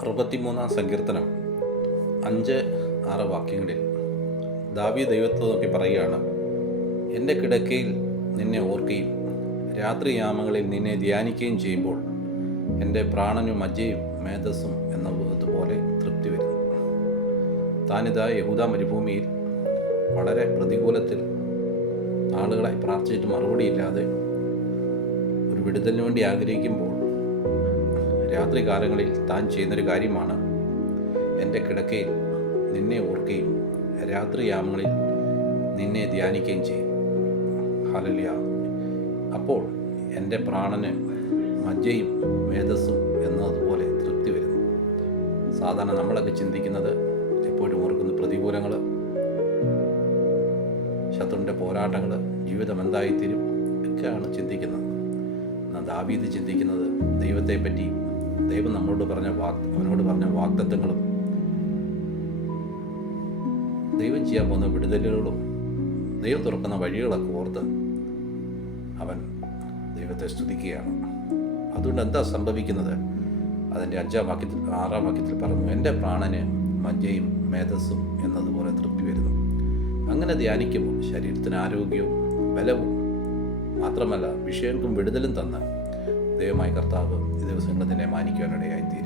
63 സങ്കീർത്തനം 5-6 വാക്യങ്ങളിൽ ദാവീദ് ദൈവത്തെ നോക്കി പറയുകയാണ്, എൻ്റെ കിടക്കയിൽ നിന്നെ ഓർക്കുകയും രാത്രിയാമങ്ങളിൽ നിന്നെ ധ്യാനിക്കുകയും ചെയ്യുമ്പോൾ എൻ്റെ പ്രാണനും മജ്ജയും മേധസ്സും എന്നതുപോലെ തൃപ്തി വരുന്നു. താനിതാ യഹൂദ മരുഭൂമിയിൽ വളരെ പ്രതികൂലത്തിൽ ആളുകളായി പ്രാർത്ഥിച്ചിട്ട് മറുപടിയില്ലാതെ ഒരു വിടുതലിന് വേണ്ടി ആഗ്രഹിക്കുമ്പോൾ രാത്രി കാലങ്ങളിൽ താൻ ചെയ്യുന്നൊരു കാര്യമാണ് എൻ്റെ കിടക്കയിൽ നിന്നെ ഓർക്കുകയും രാത്രിയാമങ്ങളിൽ നിന്നെ ധ്യാനിക്കുകയും ചെയ്യും. ഹല്ലേലൂയ. അപ്പോൾ എൻ്റെ പ്രാണന് മജ്ജയും മേധസ്സും എന്നതുപോലെ തൃപ്തി വരുന്നു. സാധാരണ നമ്മളൊക്കെ ചിന്തിക്കുന്നത്, എപ്പോഴും ഓർക്കുന്ന പ്രതികൂലങ്ങൾ, ശത്രുവിൻ്റെ പോരാട്ടങ്ങൾ, ജീവിതം എന്തായിത്തീരും ഒക്കെയാണ് ചിന്തിക്കുന്നത്. എന്നാൽ ദാവീദ് ചിന്തിക്കുന്നത് ദൈവത്തെപ്പറ്റി, ദൈവം അവനോട് പറഞ്ഞ വാഗ്ദത്തങ്ങളും ദൈവം ചെയ്യാൻ പോകുന്ന വിടുതലുകളും ദൈവം തുറക്കുന്ന വഴികളൊക്കെ ഓർത്ത് അവൻ ദൈവത്തെ സ്തുതിക്കുകയാണ്. അതുകൊണ്ട് എന്താ സംഭവിക്കുന്നത്? അതിൻ്റെ 6-ാം വാക്യത്തിൽ പറഞ്ഞു, എൻ്റെ പ്രാണന് മജ്ജയും മേധസ്സും എന്നതുപോലെ തൃപ്തി വരുന്നു. അങ്ങനെ ധ്യാനിക്കുമ്പോൾ ശരീരത്തിന് ആരോഗ്യവും ബലവും മാത്രമല്ല വിഷയങ്ങൾക്കും വിടുതലും തന്ന് ദൈവമായ കർത്താവ് ഈ ദിവസങ്ങളിൽ തന്നെ മാനിക്കുവാനിടയായിത്തീരും.